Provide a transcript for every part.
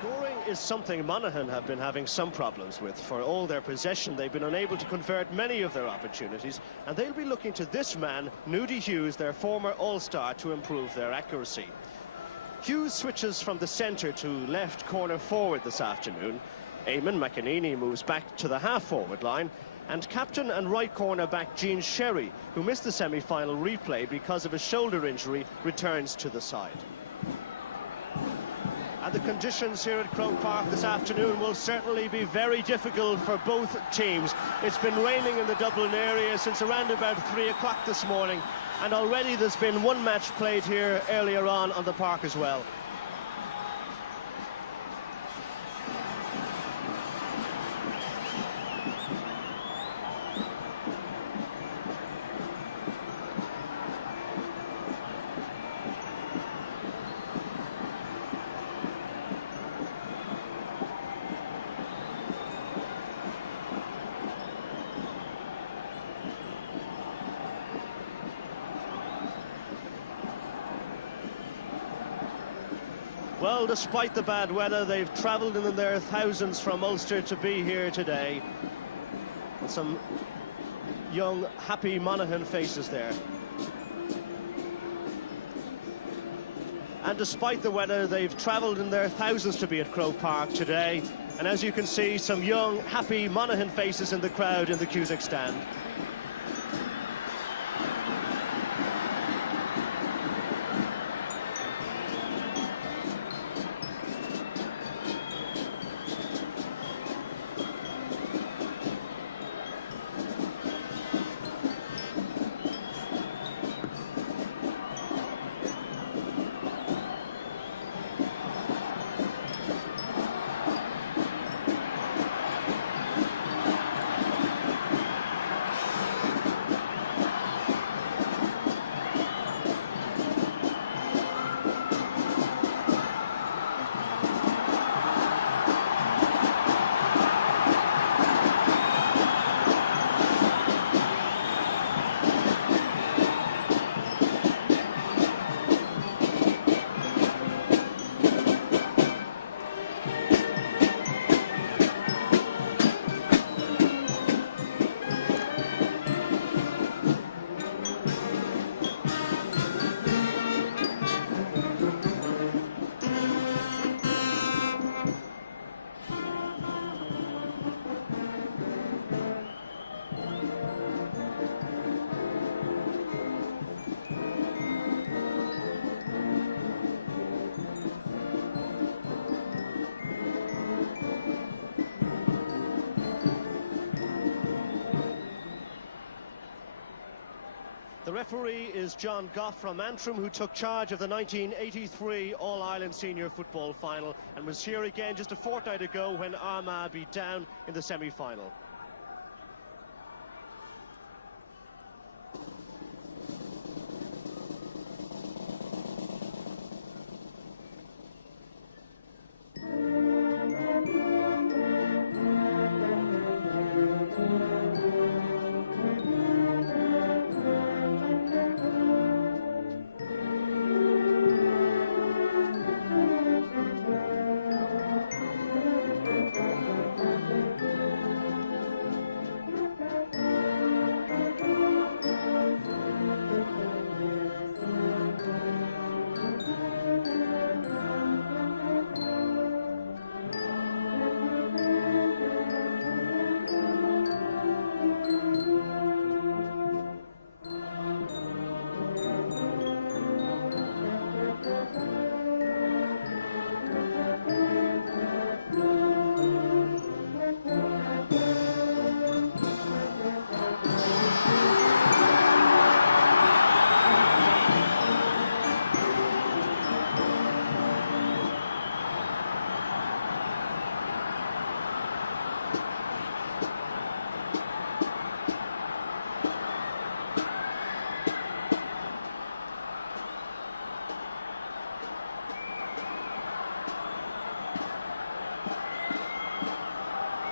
Scoring is something Monaghan have been having some problems with. For all their possession, they've been unable to convert many of their opportunities, and they'll be looking to this man, Nudie Hughes, their former all-star, to improve their accuracy. Hughes switches from the centre to left corner forward this afternoon. Eamon McEnany moves back to the half-forward line, and captain and right corner back Gene Sherry, who missed the semi-final replay because of a shoulder injury, returns to the side. And the conditions here at Croke Park this afternoon will certainly be very difficult for both teams. It's been raining in the Dublin area since around about 3 o'clock this morning, and already there's been one match played here earlier on the park as well. Well, despite the bad weather, they've travelled in their thousands from Ulster to be here today. And some young, happy Monaghan faces there. And despite the weather, they've travelled in their thousands to be at Croke Park today. And as you can see, some young, happy Monaghan faces in the crowd in the Cusack stand. The referee is John Goff from Antrim, who took charge of the 1983 All-Ireland Senior Football Final and was here again just a fortnight ago when Armagh beat down in the semi-final.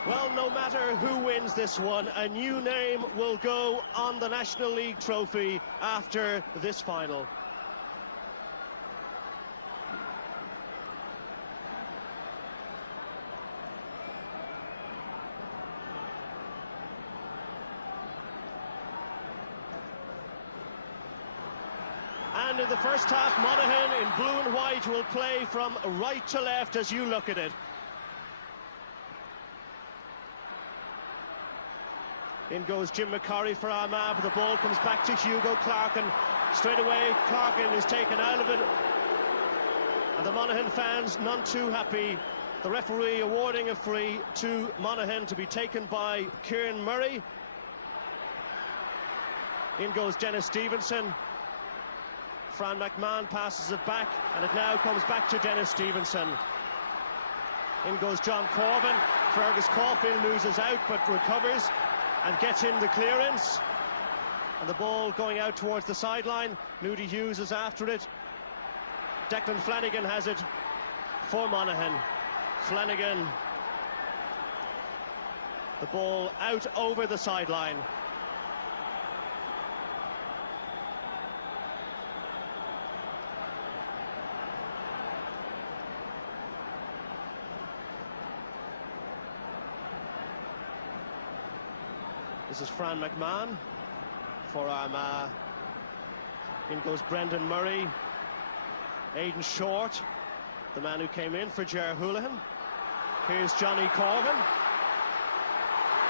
Well, no matter who wins this one, a new name will go on the National League trophy after this final. And in the first half, Monaghan in blue and white will play from right to left as you look at it. In goes Jim McCurry for Armagh, but the ball comes back to Hugo Clarkin. Straight away, Clarkin is taken out of it. And the Monaghan fans none too happy. The referee awarding a free to Monaghan to be taken by Kieran Murray. In goes Dennis Stevenson. Fran McMahon passes it back, and it now comes back to Dennis Stevenson. In goes John Corvin. Fergus Caulfield loses out but recovers and gets in the clearance. And the ball going out towards the sideline. Nudie Hughes is after it. Declan Flanagan has it for Monaghan. Flanagan. The ball out over the sideline. This is Fran McMahon for Armagh. In goes Brendan Murray. Aidan Short, the man who came in for Ger Houlihan. Here's Johnny Corvin.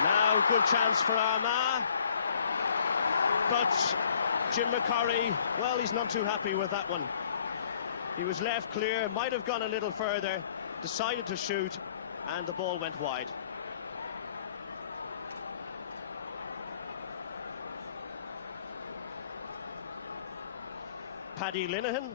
Now good chance for Armagh. But Jim McCurry, well, he's not too happy with that one. He was left clear, might have gone a little further, decided to shoot, and the ball went wide. Paddy Linden,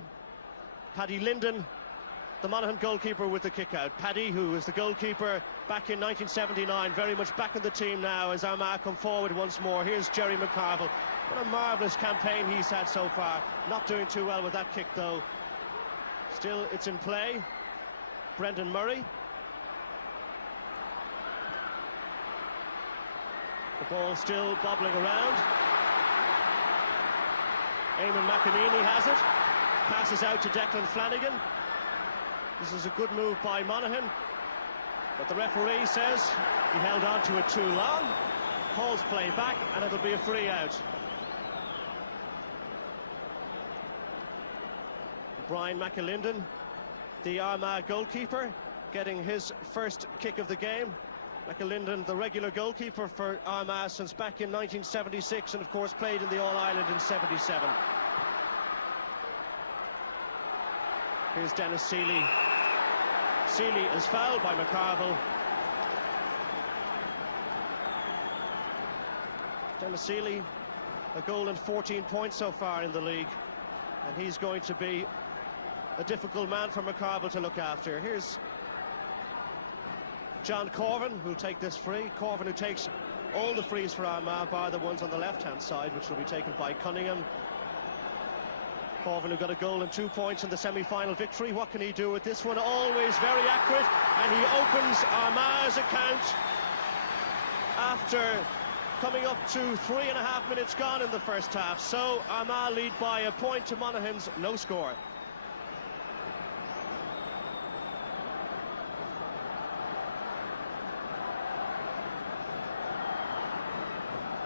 the Monaghan goalkeeper with the kick out. Paddy, who was the goalkeeper back in 1979, very much back in the team now as Armagh come forward once more. Here's Jerry McCarville. What a marvellous campaign he's had so far. Not doing too well with that kick though. Still, it's in play. Brendan Murray. The ball still bobbling around. Eamon McEnany has it. Passes out to Declan Flanagan. This is a good move by Monaghan, but the referee says he held on to it too long. Calls play back, and it'll be a free out. Brian McAlinden, the Armagh goalkeeper, getting his first kick of the game. McAlinden, the regular goalkeeper for Armagh since back in 1976, and of course played in the All-Ireland in '77. Here's Dennis Seeley. Seeley is fouled by McCarville. Dennis Seeley, a goal and 14 points so far in the league, and he's going to be a difficult man for McCarville to look after. Here's John Corvin, who'll take this free. Corvin, who takes all the frees for Armagh, bar the ones on the left-hand side, which will be taken by Cunningham. Corvin, who got a goal and 2 points in the semi-final victory. What can he do with this one? Always very accurate, and he opens Armagh's account after coming up to 3.5 minutes gone in the first half. So Armagh lead by a point to Monaghan's no score.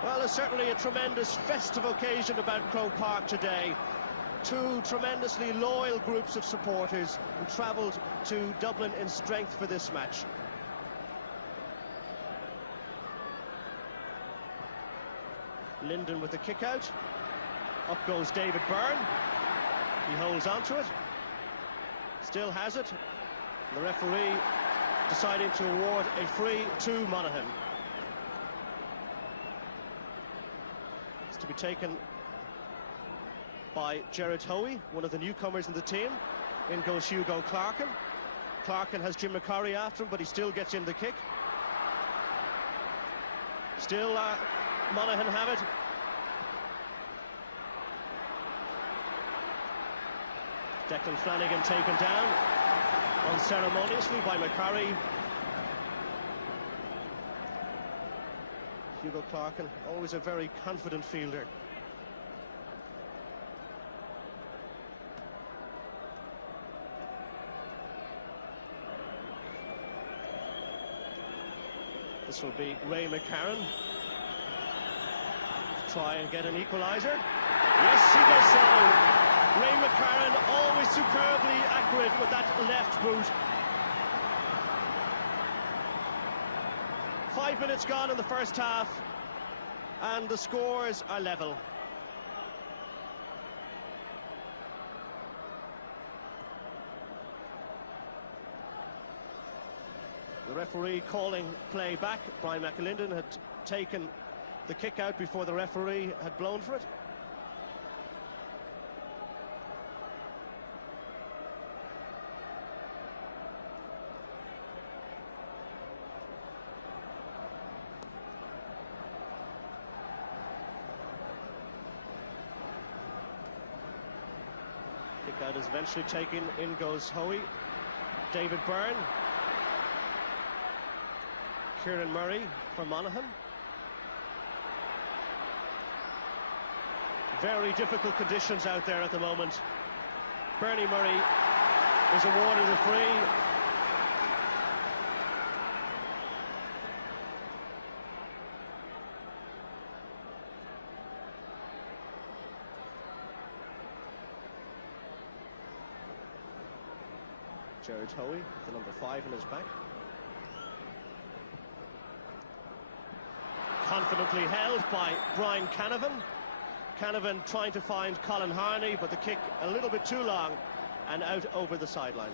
Well, there's certainly a tremendous festive occasion about Croke Park today. Two tremendously loyal groups of supporters who travelled to Dublin in strength for this match. Linden with the kick out. Up goes David Byrne. He holds on to it. Still has it. The referee deciding to award a free to Monaghan. It's to be taken by Gerard Hoey, one of the newcomers in the team. In goes Hugo Clarkin. Clarkin has Jim McCurry after him, but he still gets in the kick. Still Monaghan have it. Declan Flanagan taken down unceremoniously by McCurry. Hugo Clarkin, always a very confident fielder. This will be Ray McCarron. Try and get an equaliser. Yes, he does so. Ray McCarron always superbly accurate with that left boot. 5 minutes gone in the first half, and the scores are level. The referee calling play back. Brian McAlinden had taken the kick out before the referee had blown for it. Kick out is eventually taken. In goes Hoey. David Byrne. Kieran Murray for Monaghan. Very difficult conditions out there at the moment. Bernie Murray is awarded a free. Jared Hoey, the number 5 in his back. Confidently held by Brian Canavan. Canavan trying to find Colin Harney, but the kick a little bit too long and out over the sideline.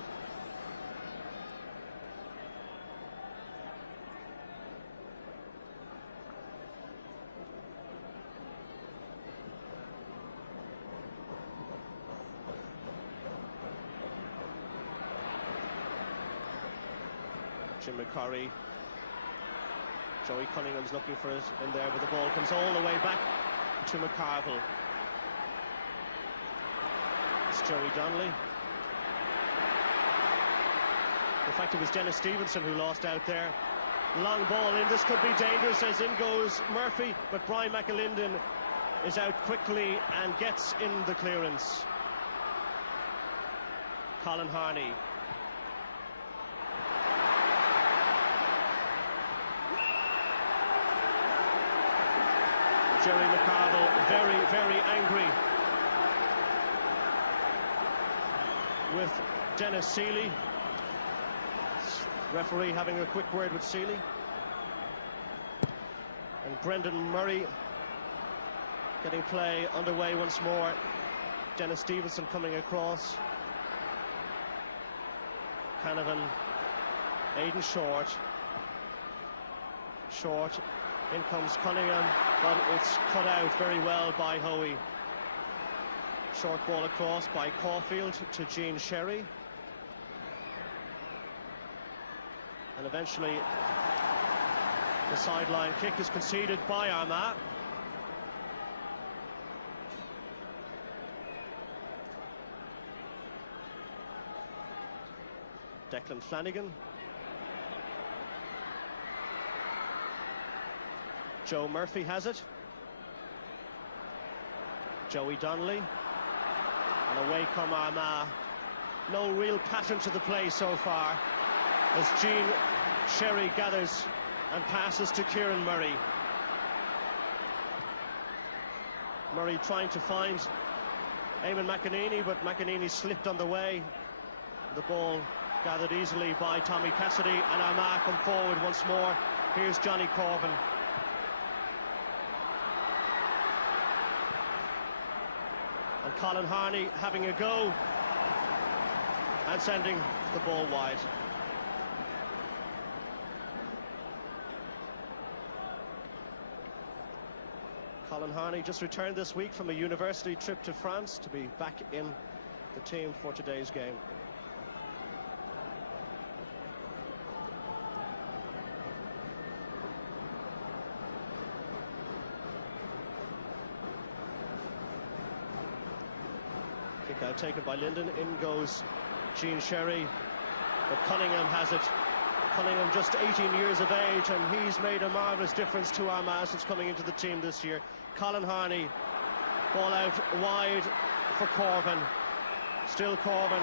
Jim McCurry. Joey Cunningham's looking for it in there, but the ball comes all the way back to McCarville. It's Joey Donnelly. In fact, it was Dennis Stevenson who lost out there. Long ball in. This could be dangerous as in goes Murphy, but Brian McAlinden is out quickly and gets in the clearance. Colin Harney. Jerry McCarville very, very angry with Dennis Seeley. Referee having a quick word with Seeley. And Brendan Murray getting play underway once more. Dennis Stevenson coming across. Canavan, Aidan Short. Short. In comes Cunningham, but it's cut out very well by Hoey. Short ball across by Caulfield to Gene Sherry. And eventually the sideline kick is conceded by Armagh. Declan Flanagan. Joe Murphy has it. Joey Donnelly. And away come Armagh. No real pattern to the play so far as Gene Sherry gathers and passes to Kieran Murray. Murray trying to find Eamon McEnany, but McEnany slipped on the way. The ball gathered easily by Tommy Cassidy, and Armagh come forward once more. Here's Johnny Corvin. And Colin Harney having a go and sending the ball wide. Colin Harney just returned this week from a university trip to France to be back in the team for today's game. Kick out taken by Linden. In goes Gene Sherry, but Cunningham has it. Cunningham just 18 years of age, and he's made a marvellous difference to Armagh since coming into the team this year. Colin Harney, ball out wide for Corvin. Still Corvin,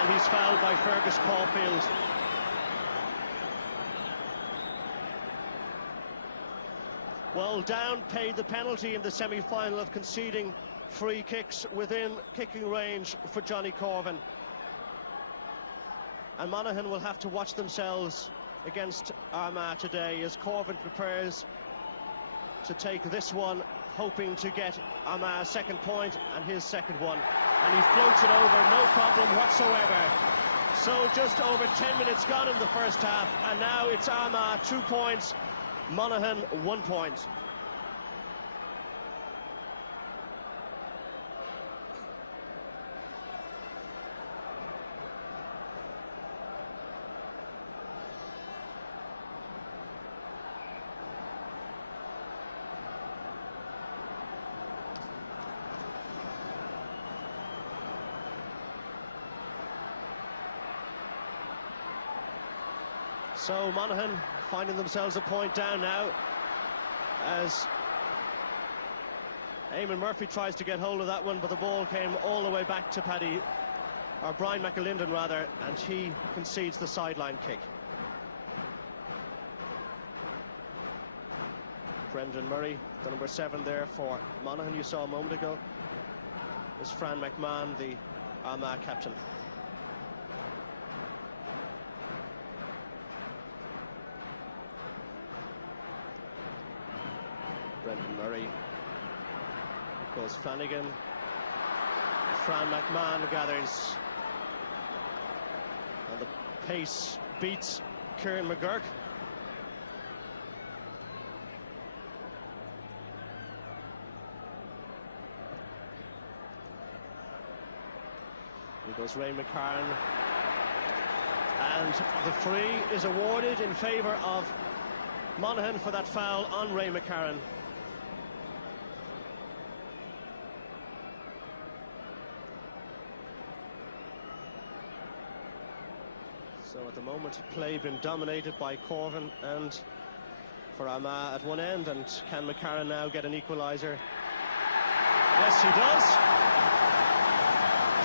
and he's fouled by Fergus Caulfield. Well, Down paid the penalty in the semi-final of conceding free kicks within kicking range for Johnny Corvin. And Monaghan will have to watch themselves against Armagh today as Corvin prepares to take this one, hoping to get Armagh's second point and his second one. And he floats it over, no problem whatsoever. So just over 10 minutes gone in the first half, and now it's Armagh 2 points, Monaghan 1 point. So Monaghan finding themselves a point down now as Eamon Murphy tries to get hold of that one, but the ball came all the way back to Brian McAlinden rather, and he concedes the sideline kick. Brendan Murray, the number 7 there for Monaghan, you saw a moment ago, is Fran McMahon, the Armagh captain. Brendan Murray, goes Flanagan, Fran McMahon gathers, and the pace beats Kieran McGurk. Here goes Ray McCarran, and the free is awarded in favour of Monaghan for that foul on Ray McCarran. So at the moment, play been dominated by Corvin and for Armagh at one end, and can McCarran now get an equaliser? Yes, he does.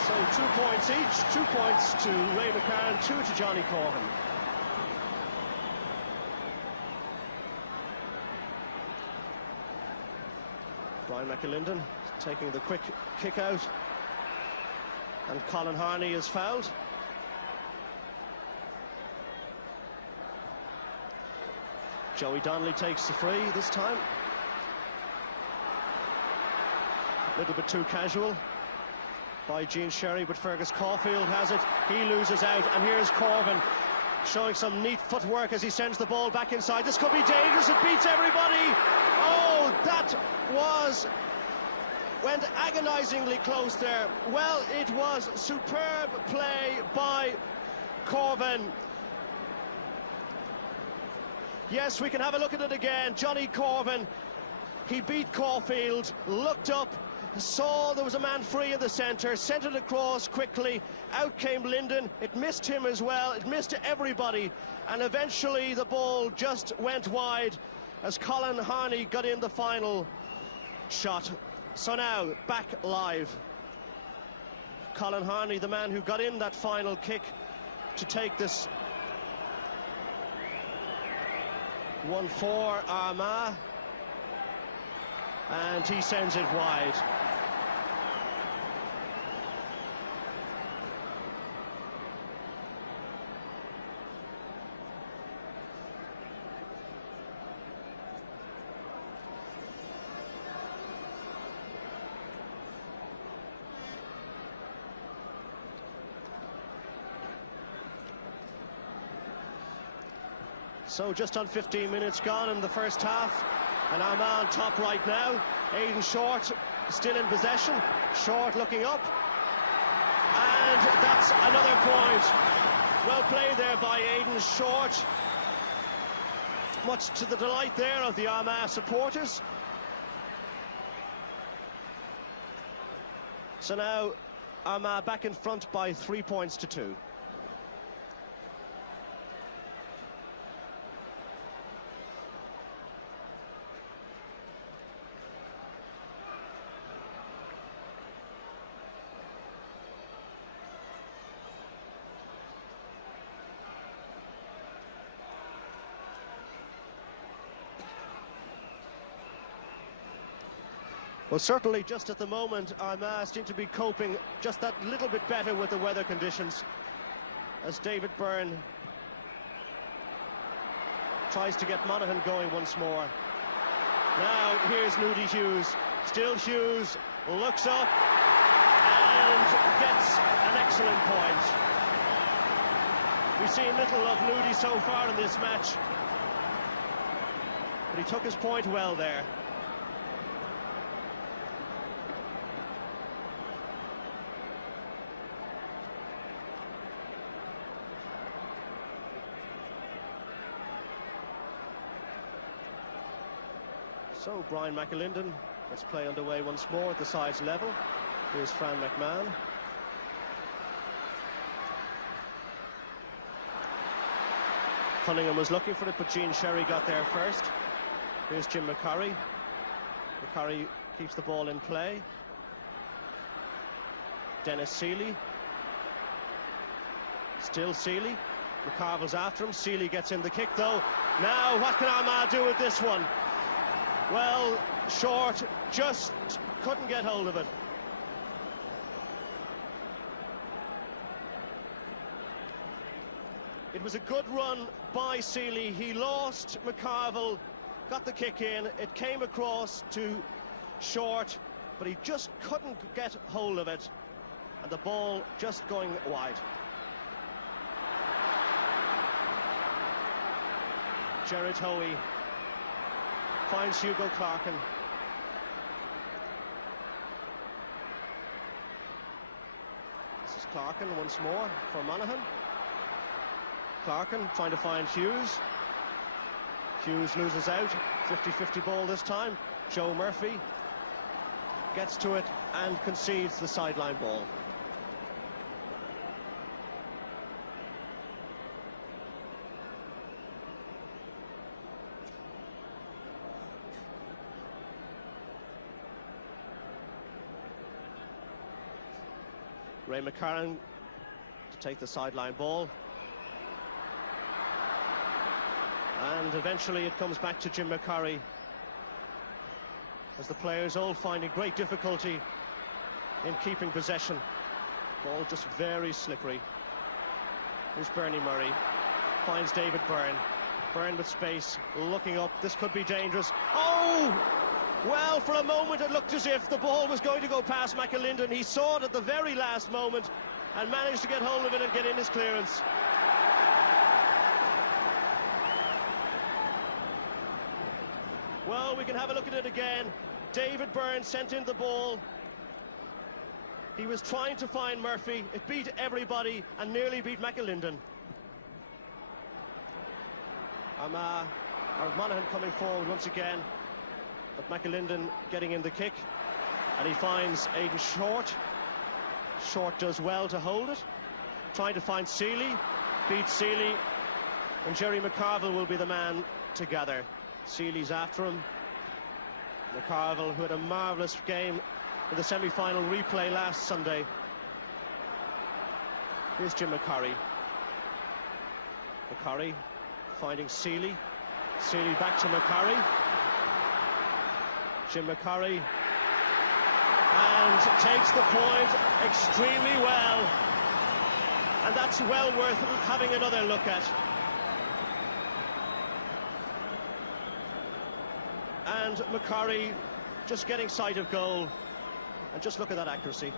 So 2 points each, 2 points to Ray McCarran, 2 to Johnny Corvin. Brian McAlinden taking the quick kick out, and Colin Harney is fouled. Joey Donnelly takes the free this time. A little bit too casual by Gene Sherry, but Fergus Caulfield has it. He loses out, and here's Corvin showing some neat footwork as he sends the ball back inside. This could be dangerous. It beats everybody. Oh, that went agonizingly close there. Well, it was superb play by Corvin. Yes, we can have a look at it again. Johnny Corvin, he beat Caulfield, looked up, saw there was a man free in the centre, sent it across quickly. Out came Linden. It missed him as well. It missed everybody. And eventually the ball just went wide as Colin Harney got in the final shot. So now, back live. Colin Harney, the man who got in that final kick to take this 1-4 Armagh, and he sends it wide. So just on 15 minutes gone in the first half, and Armagh on top right now. Aidan Short still in possession. Short looking up, and that's another point. Well played there by Aidan Short. Much to the delight there of the Armagh supporters. So now Armagh back in front by 3 points to 2. Well, certainly just at the moment, Armagh seem to be coping just that little bit better with the weather conditions, as David Byrne tries to get Monaghan going once more. Now here's Nudie Hughes. Still Hughes looks up and gets an excellent point. We've seen little of Nudie so far in this match, but he took his point well there. So Brian McAlinden gets play underway once more at the sides level. Here's Fran McMahon. Cunningham was looking for it, but Gene Sherry got there first. Here's Jim McCurry. McCurry keeps the ball in play. Dennis Seeley. Still Seeley. McCarville's after him. Seeley gets in the kick though. Now what can Armagh do with this one? Well, Short just couldn't get hold of it. It was a good run by Seeley. He lost McCarville, got the kick in. It came across to Short, but he just couldn't get hold of it. And the ball just going wide. Jared Hoey finds Hugo Clarkin. This is Clarkin once more for Monaghan. Clarkin trying to find Hughes. Hughes loses out. 50-50 ball this time. Joe Murphy gets to it and concedes the sideline ball. Ray McCarran to take the sideline ball. And eventually it comes back to Jim McCurry, as the players all finding great difficulty in keeping possession. Ball just very slippery. Here's Bernie Murray. Finds David Byrne. Byrne with space, looking up. This could be dangerous. Oh! Well, for a moment it looked as if the ball was going to go past McAlinden. He saw it at the very last moment and managed to get hold of it and get in his clearance. Well, we can have a look at it again. David Byrne sent in the ball. He was trying to find Murphy. It beat everybody and nearly beat McAlinden. Monaghan coming forward once again, but McAlinden getting in the kick, and he finds Aidan Short. Short does well to hold it, trying to find Seeley, beats Seeley, and Jerry McCarville will be the man to gather. Seeley's after him. McCarville, who had a marvellous game in the semi-final replay last Sunday. Here's Jim McCurry. McCurry finding Seeley. Seeley back to McCurry. Jim McCurry, and takes the point extremely well, and that's well worth having another look at. And McCurry just getting sight of goal, and just look at that accuracy.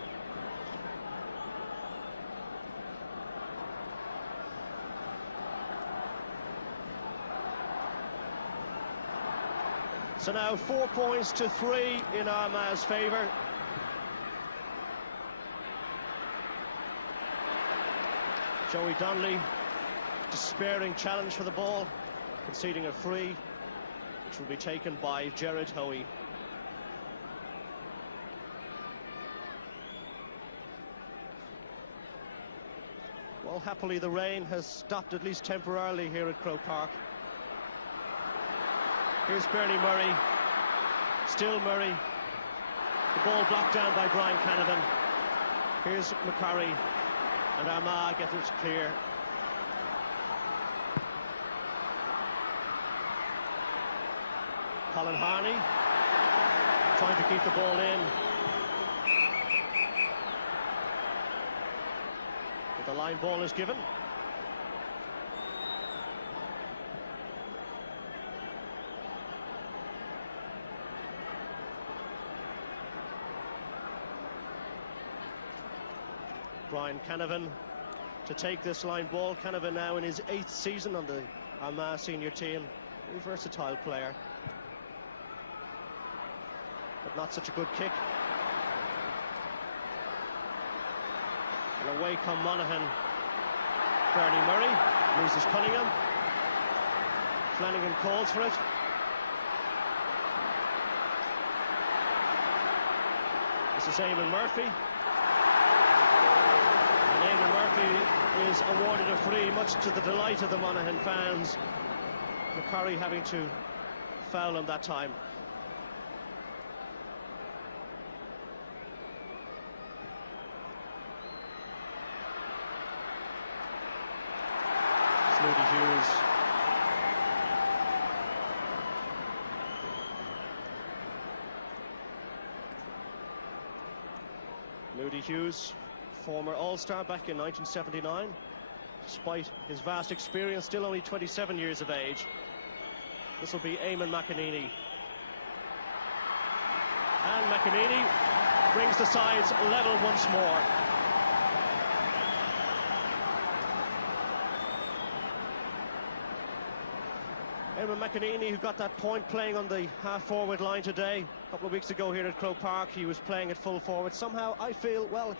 So now 4 points to 3 in Armagh's favour. Joey Donnelly, despairing challenge for the ball, conceding a free, which will be taken by Jared Hoey. Well, happily the rain has stopped at least temporarily here at Croke Park. Here's Bernie Murray. Still Murray. The ball blocked down by Brian Canavan. Here's McCurry, and Armagh gets it clear. Colin Harney. trying to keep the ball in. But the line ball is given. Brian Canavan to take this line ball. Canavan now in his 8th season on the Armagh senior team. Very versatile player, but not such a good kick. And away come Monaghan. Bernie Murray loses Cunningham. Flanagan calls for it. This is Eamon Murphy. And Eamon Murphy is awarded a free, much to the delight of the Monaghan fans. McCurry having to foul him that time. It's Moody Hughes. Moody Hughes, former All-Star back in 1979. Despite his vast experience, still only 27 years of age. This will be Eamon McEneaney. And McEneaney brings the sides level once more. Eamon McEneaney, who got that point playing on the half-forward line today. A couple of weeks ago here at Croke Park, he was playing at full forward. Somehow, I feel, well,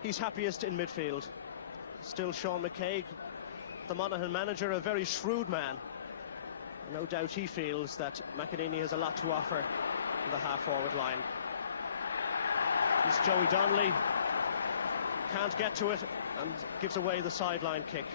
he's happiest in midfield. Still Sean McCaig, the Monaghan manager, a very shrewd man. No doubt he feels that McEneaney has a lot to offer in the half-forward line. It's Joey Donnelly, can't get to it and gives away the sideline kick.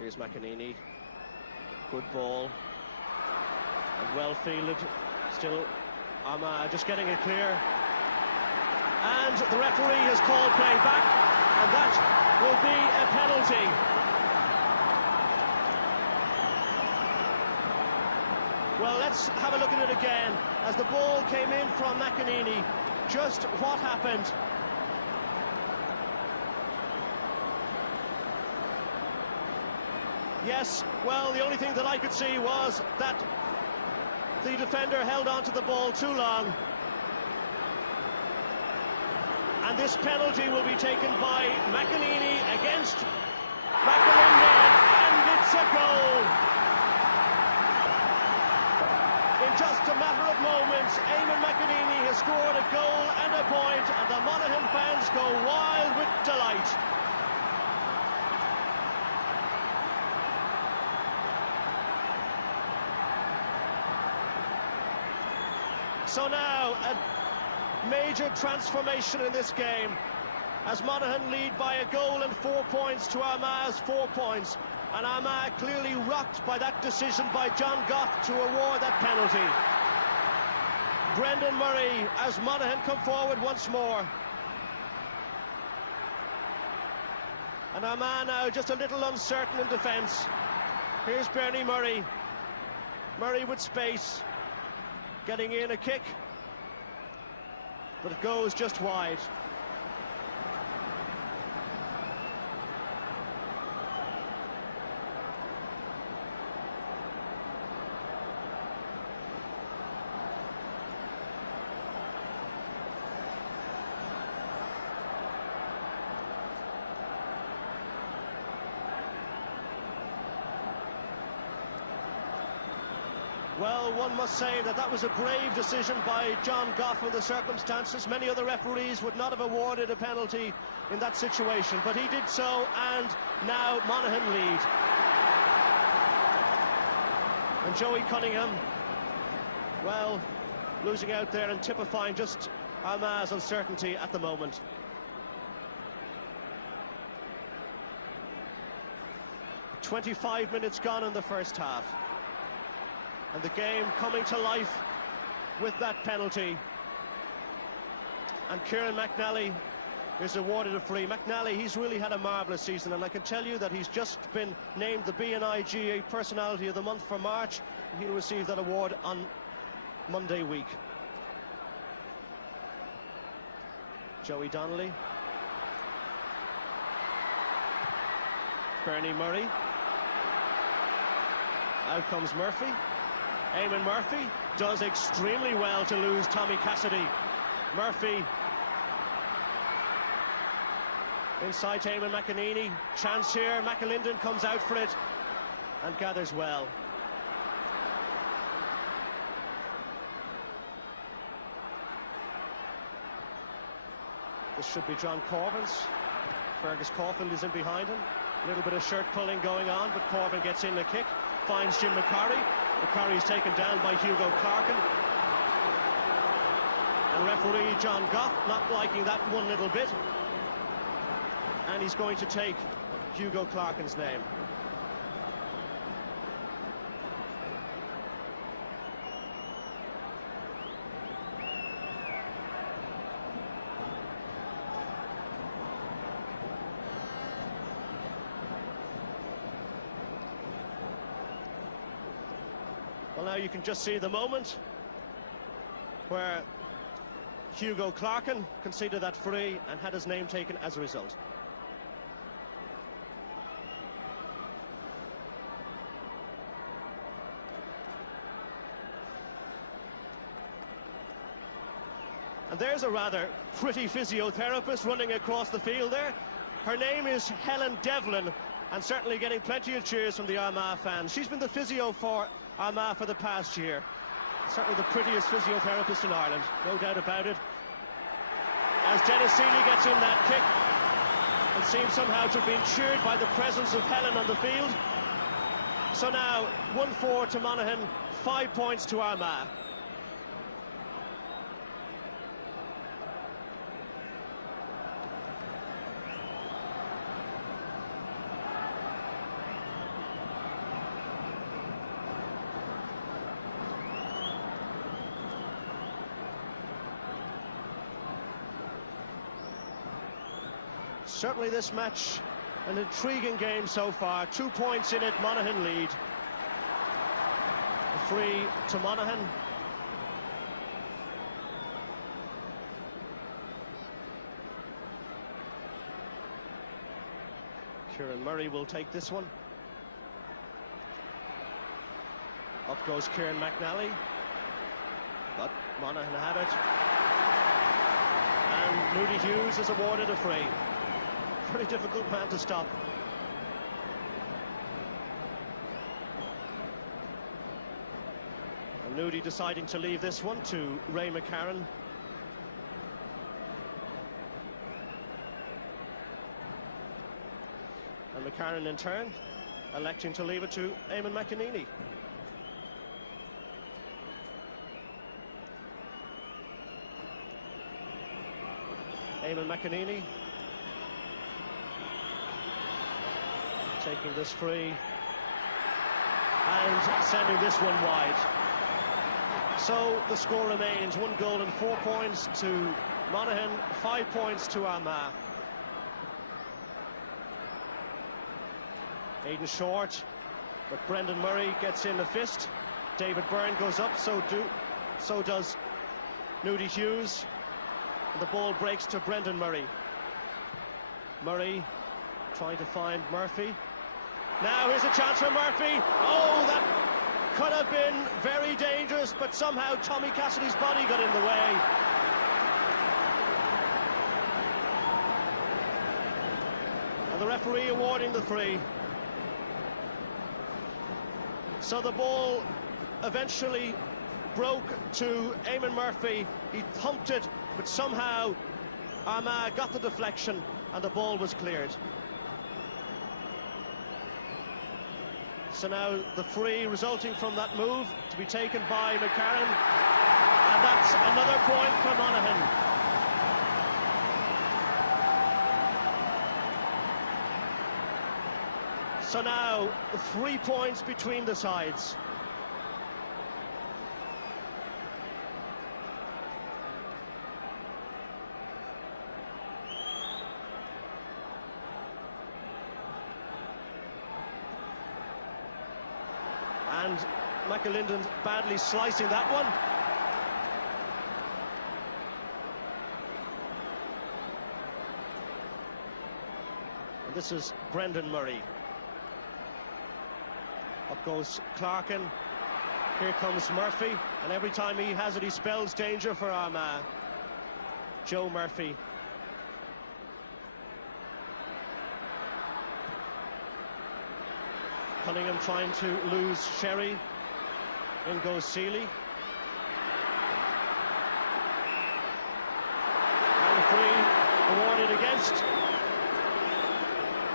Here's McEneaney, good ball and well fielded. Still Armagh just getting it clear, and the referee has called play back, and that will be a penalty. Well, let's have a look at it again. As the ball came in from McEneaney, just what happened? Yes, well, the only thing that I could see was that the defender held on to the ball too long. And this penalty will be taken by McEneaney against McAlinden, and it's a goal. In just a matter of moments, Eamon McEneaney has scored a goal and a point, and the Monaghan fans go wild with delight. So now, a major transformation in this game, as Monaghan lead by a goal and 4 points to Armagh's 4 points. And Armagh clearly rocked by that decision by John Goff to award that penalty. Brendan Murray, as Monaghan come forward once more. And Armagh now just a little uncertain in defence. Here's Bernie Murray. Murray with space. Getting in a kick, but it goes just wide. Well, one must say that that was a brave decision by John Goff in the circumstances. Many other referees would not have awarded a penalty in that situation, but he did so, and now Monaghan lead. And Joey Cunningham, well, losing out there and typifying just Armagh's uncertainty at the moment. "25 minutes gone in the first half. And the game coming to life with that penalty. And Kieran McNally is awarded a free. McNally, he's really had a marvellous season, and I can tell you that he's just been named the BNIGA Personality of the Month for March, and he'll receive that award on Monday week. Joey Donnelly. Bernie Murray. Out comes Murphy. Eamon Murphy does extremely well to lose Tommy Cassidy. Murphy inside to Eamon McEnany. Chance here. McAlinden comes out for it and gathers well. This should be John Corvin's. Fergus Caulfield is in behind him. A little bit of shirt pulling going on, but Corvin gets in the kick. Finds Jim McCarry. McCarry is taken down by Hugo Clarkin. And referee John Goff not liking that one little bit. And he's going to take Hugo Clarkin's name. Well, now you can just see the moment where Hugo Clarkin conceded that free and had his name taken as a result. And there's a rather pretty physiotherapist running across the field there. Her name is Helen Devlin, and certainly getting plenty of cheers from the Armagh fans. She's been the physio for Armagh for the past year. Certainly the prettiest physiotherapist in Ireland, no doubt about it. As Dennis Seeley gets in that kick and seems somehow to have been cheered by the presence of Helen on the field. So now 1-4 to Monaghan, 5 points to Armagh. Certainly this match, an intriguing game so far. 2 points in it, Monaghan lead. A free to Monaghan. Kieran Murray will take this one. Up goes Kieran McNally. But Monaghan have it. And Moody Hughes is awarded a free. Very difficult man to stop. And Moody deciding to leave this one to Ray McCarron. And McCarron in turn electing to leave it to Eamon McEnany. Eamon McEnany taking this free and sending this one wide. So the score remains 1 goal and 4 points to Monaghan, 5 points to Armagh. Aidan short, but Brendan Murray gets in a fist. David Byrne goes up, so does Moody Hughes. And the ball breaks to Brendan Murray. Murray trying to find Murphy. Now here's a chance for Murphy. Oh, that could have been very dangerous, but somehow Tommy Cassidy's body got in the way. And the referee awarding the free. So the ball eventually broke to Eamon Murphy. He thumped it, but somehow Armagh got the deflection and the ball was cleared. So now the free resulting from that move to be taken by McCarron, and that's another point for Monaghan. So now 3 points between the sides. McAlinden badly slicing that one. And this is Brendan Murray. Up goes Clarkin. Here comes Murphy, and every time he has it, he spells danger for Armagh. Joe Murphy. Cunningham trying to lose Sherry. In goes Seeley. And a free awarded against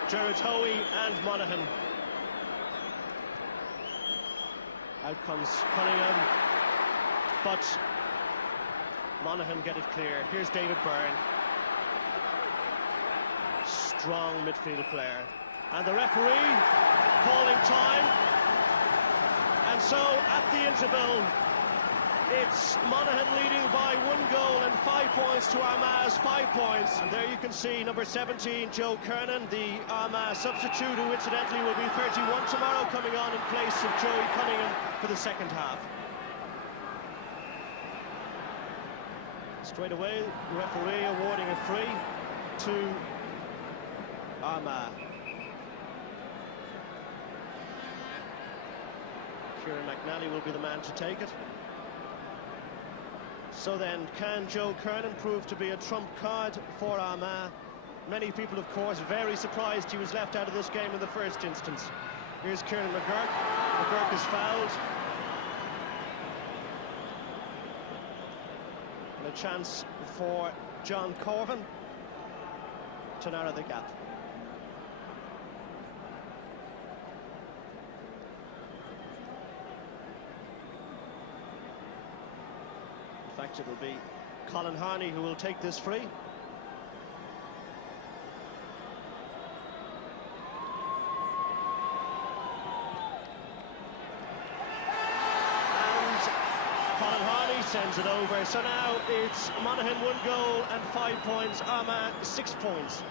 Gerard Hoey and Monaghan. Out comes Cunningham, but Monaghan get it clear. Here's David Byrne. Strong midfield player. And the referee calling time. And so at the interval, it's Monaghan leading by 1 goal and 5 points to Armagh's 5 points. And there you can see number 17, Joe Kernan, the Armagh substitute, who incidentally will be 31 tomorrow, coming on in place of Joey Cunningham for the second half. Straight away, the referee awarding a free to Armagh. Kieran McNally will be the man to take it. So then, can Joe Kernan prove to be a trump card for Armagh? Many people, of course, very surprised he was left out of this game in the first instance. Here's Kieran McGurk. McGurk is fouled. And a chance for John Corvin to narrow the gap. In fact, it will be Colin Harney who will take this free. And Colin Harney sends it over. So now it's Monaghan 1 goal and 5 points, Armagh 6 points.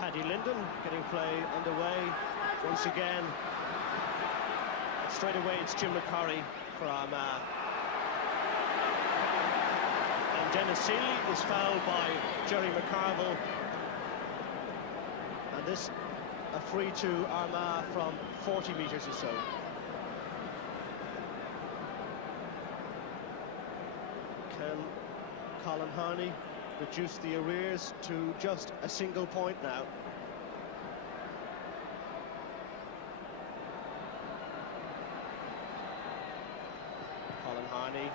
Paddy Linden getting play underway once again. Straight away it's Jim McCorry for Armagh. And Dennis Seeley is fouled by Jerry McCarville. And this a free to Armagh from 40 metres or so. Can Colin Harney reduce the arrears to just a single point now? Colin Harney.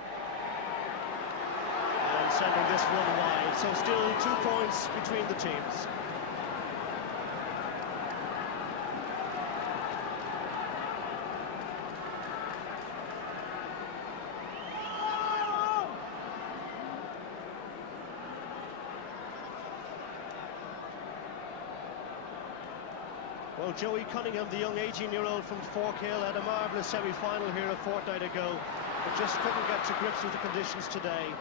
And sending this one wide. So still 2 points between the teams. Well, Joey Cunningham, the young 18-year-old from Forkhill, had a marvellous semi-final here a fortnight ago, but just couldn't get to grips with the conditions today.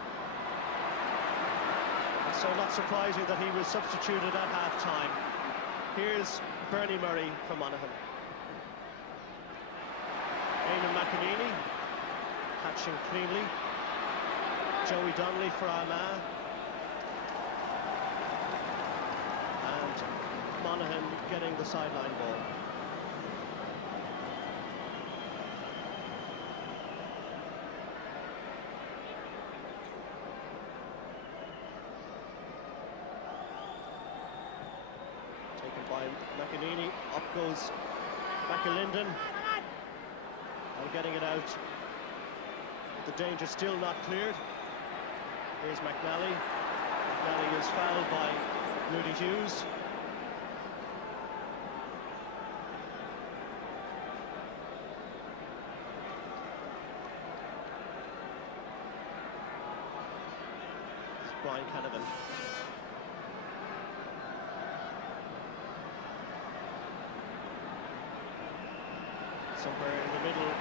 And so not surprising that he was substituted at half-time. Here's Bernie Murray from Monaghan. Eamon McEnany catching cleanly. Joey Donnelly for Armagh. Monaghan getting the sideline ball. Taken by McEnany. Up goes McAlinden. And getting it out. The danger still not cleared. Here's McNally. McNally is fouled by Moody Hughes. Brian Canavan. Somewhere in the middle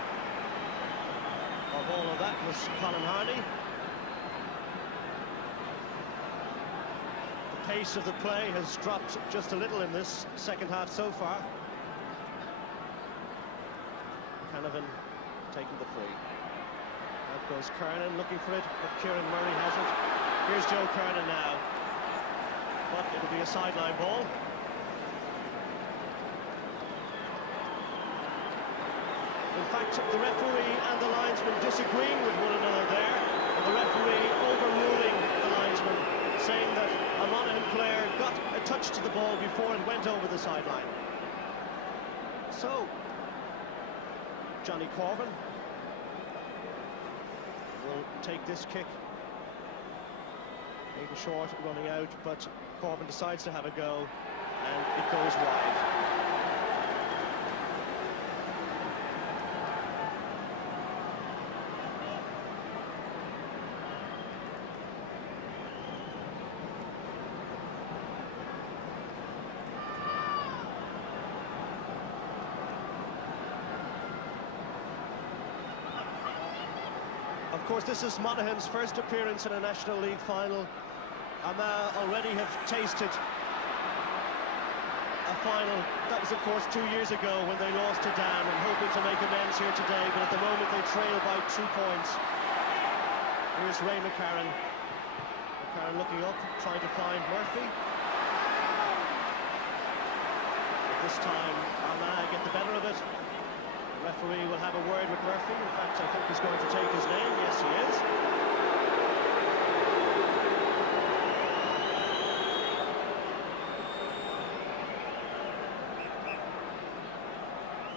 of all of that was Colin Harney. The pace of the play has dropped just a little in this second half so far. Canavan taking the free. Out goes Kernan looking for it, but Kieran Murray has it. Here's Joe Kernan now. But it'll be a sideline ball. In fact, the referee and the linesman disagreeing with one another there, and the referee overruling the linesman, saying that a Monaghan player got a touch to the ball before it went over the sideline. So, Johnny Corvin will take this kick. Aidan Short running out, but Corvin decides to have a go, and it goes wide. Of course, this is Monaghan's first appearance in a National League final. Armagh already have tasted a final. That was, of course, 2 years ago when they lost to Dan, and hoping to make amends here today, but at the moment they trail by 2 points. Here's Ray McCarron. McCarron looking up, trying to find Murphy. But this time, Armagh get the better of it. The referee will have a word with Murphy. In fact, I think he's going to take his name. Yes, he is.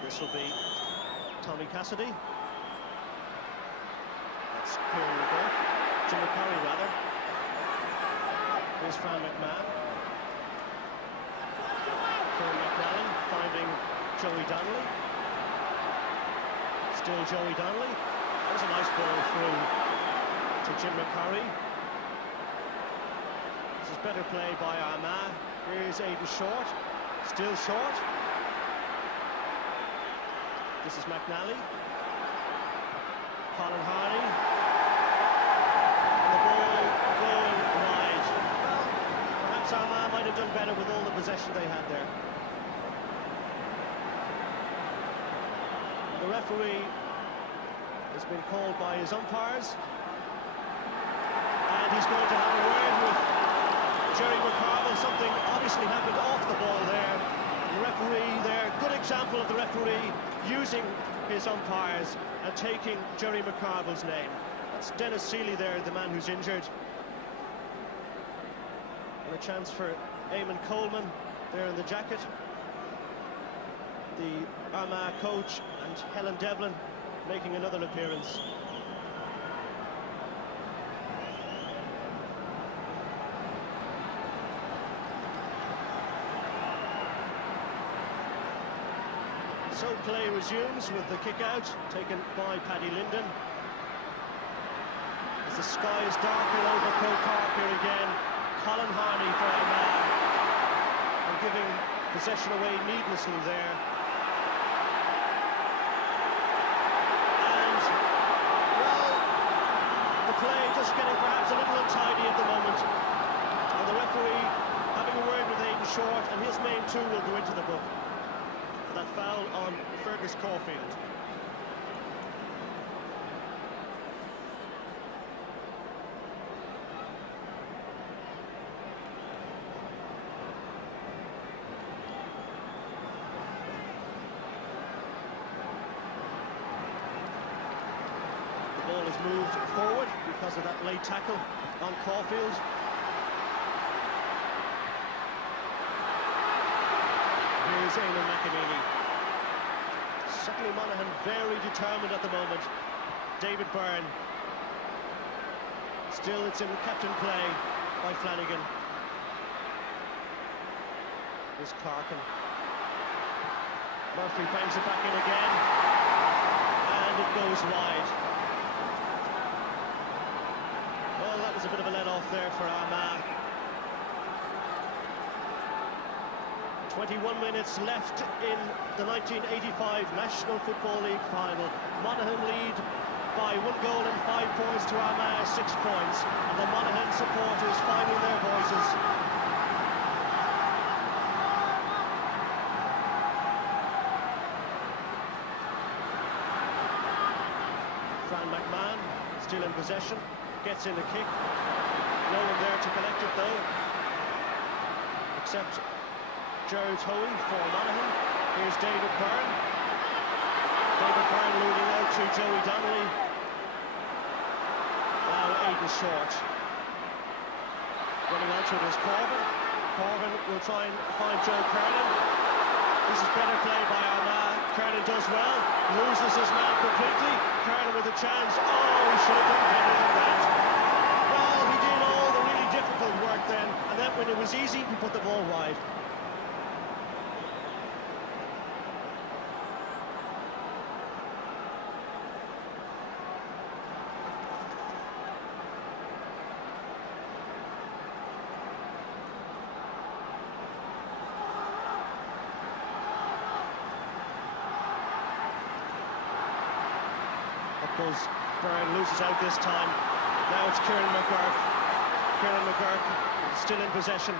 This will be Tommy Cassidy. That's Kieran McGurk. Jim McCurry, rather. Here's Fran McMahon. Kieran McNally finding Joey Donnelly. Still Joey Donnelly. There's a nice ball through to Jim McCurry. This is better play by Armagh. Here's Aidan Short. Still Short. This is McNally. Colin Harney. And the ball going wide. Well, perhaps Armagh might have done better with all the possession they had there. The referee has been called by his umpires, and he's going to have a word with Jerry McCarville. Something obviously happened off the ball there. The referee there, good example of the referee using his umpires and taking Jerry McCarville's name. That's Dennis Seeley there, the man who's injured. And a chance for Eamon Coleman there in the jacket. The Armagh coach and Helen Devlin making another appearance. So play resumes with the kick out taken by Paddy Linden. As the sky is darker over Croke Park here again, Colin Harney for Armagh, and giving possession away needlessly there. Play just getting perhaps a little untidy at the moment, and the referee having a word with Aidan Short, and his name too will go into the book for that foul on Fergus Caulfield. Ball is moved forward because of that late tackle on Caulfield. Here's Eamon McEnany. Certainly Monaghan very determined at the moment. David Byrne. Still it's in captain play by Flanagan. Here's Clarkin. Murphy bangs it back in again, and it goes wide. Well, that was a bit of a let-off there for Armagh. 21 minutes left in the 1985 National Football League final. Monaghan lead by 1 goal and 5 points to Armagh 6 points, and the Monaghan supporters finding their voices. Fran McMahon still in possession, gets in the kick. No one there to collect it though, except Gerard Hoey for Monaghan. Here's David Byrne. David Byrne moving out to Joey Donnelly. Now Aidan Short. Running onto it is Corvin. Corvin will try and find Joe Kernan. This is better play by Armagh. Kernan does well, loses his man completely. Kernan with a chance. Oh, he should have done better than that. Well, he did all the really difficult work then, and then when it was easy, he put the ball wide. Goes Byrne, loses out this time. Now it's Kieran McGurk. Kieran McGurk still in possession,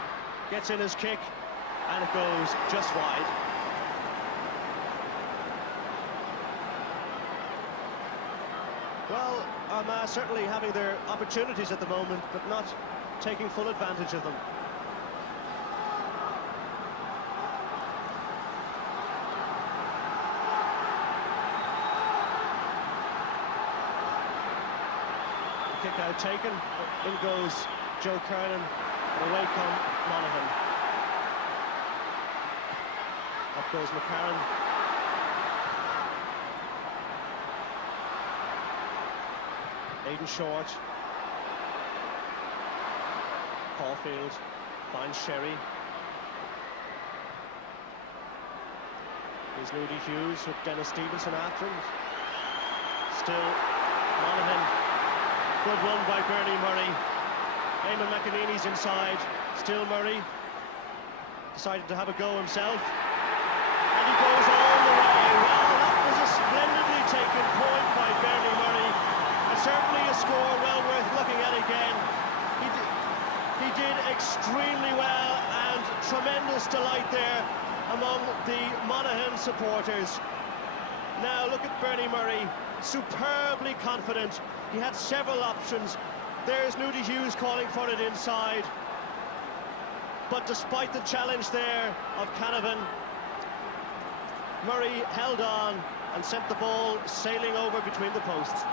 gets in his kick, and it goes just wide. Well, Armagh certainly having their opportunities at the moment, but not taking full advantage of them. Kick out taken, in goes Joe Kernan, and away come Monaghan. Up goes McCarron. Aidan Short. Caulfield finds Sherry. Here's Nudie Hughes with Dennis Stevenson after him. Still Monaghan. Good run by Bernie Murray. Eamon McEnany's inside. Still Murray. Decided to have a go himself. And he goes all the way. Well, that was a splendidly taken point by Bernie Murray. And certainly a score well worth looking at again. He did extremely well, and tremendous delight there among the Monaghan supporters. Now look at Bernie Murray. Superbly confident. He had several options. There's Nudie Hughes calling for it inside. But despite the challenge there of Canavan, Murray held on and sent the ball sailing over between the posts.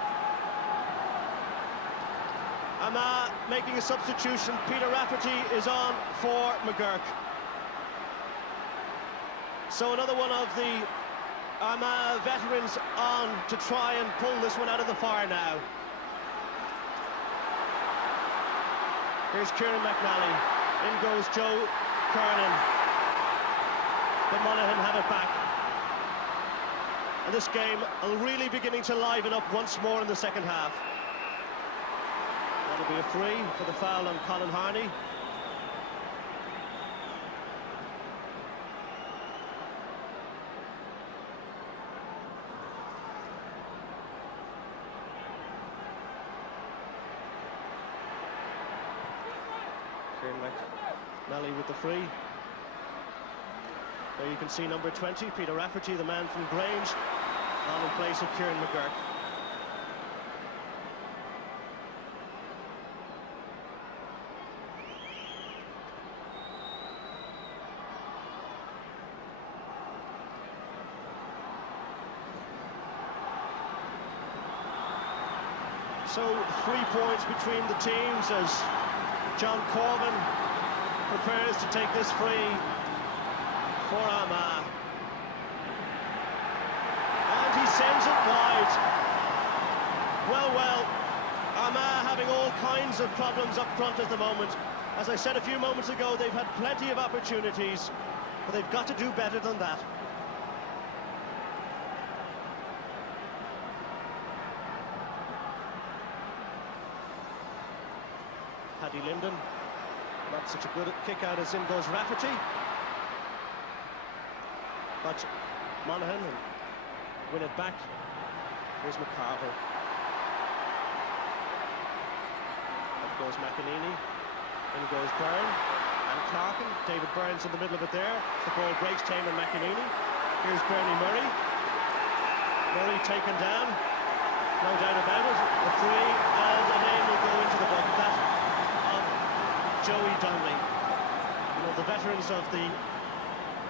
Armagh making a substitution. Peter Rafferty is on for McGurk. So another one of the Armagh veterans on to try and pull this one out of the fire now. Here's Kieran McNally. In goes Joe Kernan. But Monaghan have it back. And this game really beginning to liven up once more in the second half. That'll be a free for the foul on Colin Harney. McNally with the free. There you can see number 20, Peter Rafferty, the man from Grange, on in place of Kieran McGurk. So 3 points between the teams as John Corvin prepares to take this free for Armagh. And he sends it wide. Well, Armagh having all kinds of problems up front at the moment. As I said a few moments ago, they've had plenty of opportunities, but they've got to do better than that. Paddy Brendan. Not such a good kick out as in goes Rafferty. But Monaghan win it back. Here's McCarville. Up goes McEnany. In goes Byrne. And Clarkin. David Byrne's in the middle of it there. The ball breaks Taman McEnany. Here's Bernie Murray. Murray taken down. No doubt about it. The free, and a name will go into the bucket. That of Joey Donnelly. You know, the veterans of the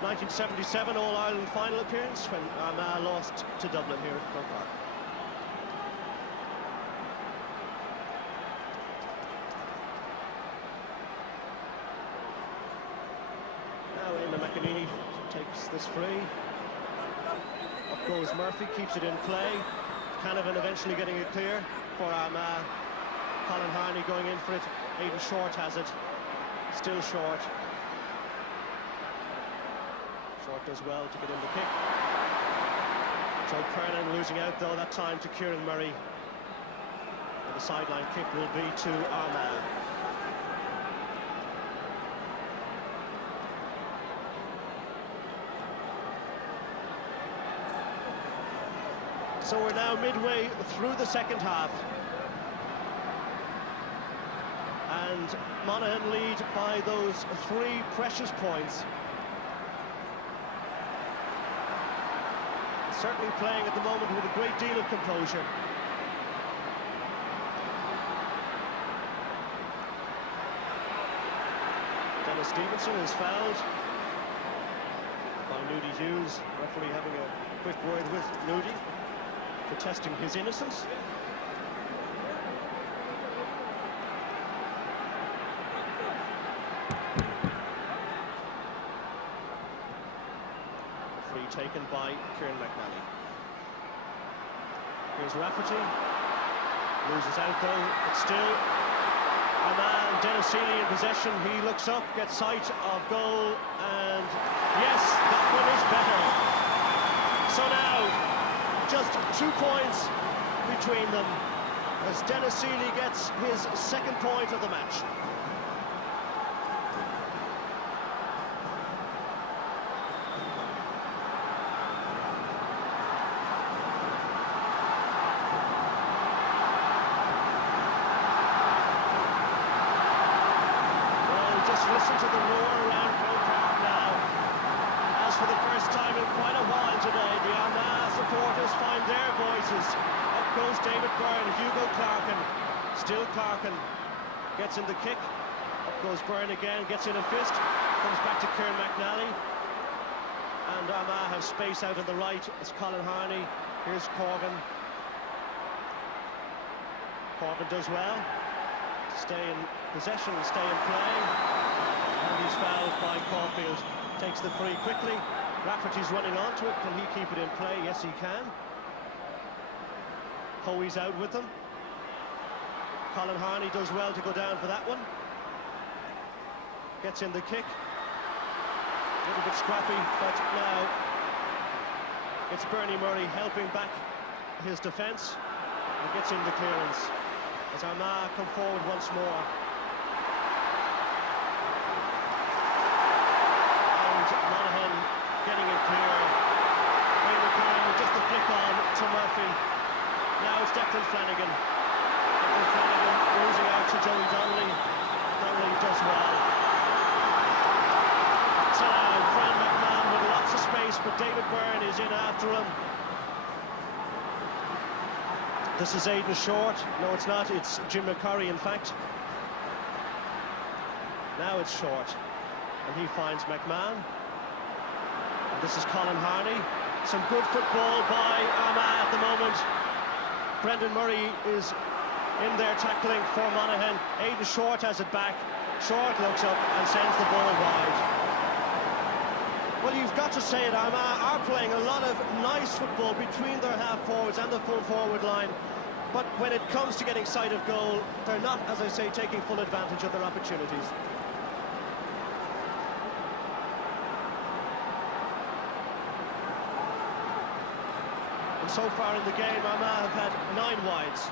1977 All-Ireland final appearance when Armagh lost to Dublin here at Croke Park. Now Eamon McEnany takes this free. Up goes Murphy, keeps it in play. Canavan eventually getting it clear for Armagh. Colin Harney going in for it. Aidan Short has it. Still Short. Short does well to get in the kick. Joe Kernan losing out though that time to Kieran Murray. And the sideline kick will be to Armagh. So we're now midway through the second half. And Monaghan lead by those 3 precious points. Certainly playing at the moment with a great deal of composure. Dennis Stevenson is fouled by Nudie Hughes. Referee having a quick word with Nudie, protesting his innocence. Free taken by Kieran McNally. Here's Rafferty. Loses out though, but still Armagh, Dennis Seeley in possession. He looks up, gets sight of goal, and yes, that one is better. So now just 2 points between them as Dennis Seeley gets his second point of the match. Well, just listen to the roar around Croke Park now. As for the first time in quite a while today, the Armagh supporters find their voices. Up goes David Byrne, Hugo Clarkin. Still Clarkin gets in the kick. Up goes Byrne again, gets in a fist. Comes back to Kieran McNally. And Armagh have space out on the right. It's Colin Harney. Here's Corvin. Corvin does well to stay in possession and stay in play. And he's fouled by Caulfield. Takes the free quickly. Rafferty's running onto it. Can he keep it in play? Yes, he can. Hoey's out with them. Colin Harney does well to go down for that one. Gets in the kick. A little bit scrappy, but now it's Bernie Murray helping back his defence. And gets in the clearance as Armagh come forward once more. Monaghan getting it clear. Ray McCann with just a flick on to Murphy. Now it's Declan Flanagan. Declan Flanagan losing out to Joey Donnelly. Donnelly does well. So now Fran McMahon with lots of space, but David Byrne is in after him. This is Aidan Short. No, it's not. It's Jim McCurry, in fact. Now it's Short. And he finds McMahon. And this is Colin Harney. Some good football by Armagh at the moment. Brendan Murray is in there tackling for Monaghan. Aidan Short has it back. Short looks up and sends the ball wide. Well, you've got to say it, Armagh are playing a lot of nice football between their half-forwards and the full-forward line. But when it comes to getting sight of goal, they're not, as I say, taking full advantage of their opportunities. And so far in the game, Armagh have had 9 wides.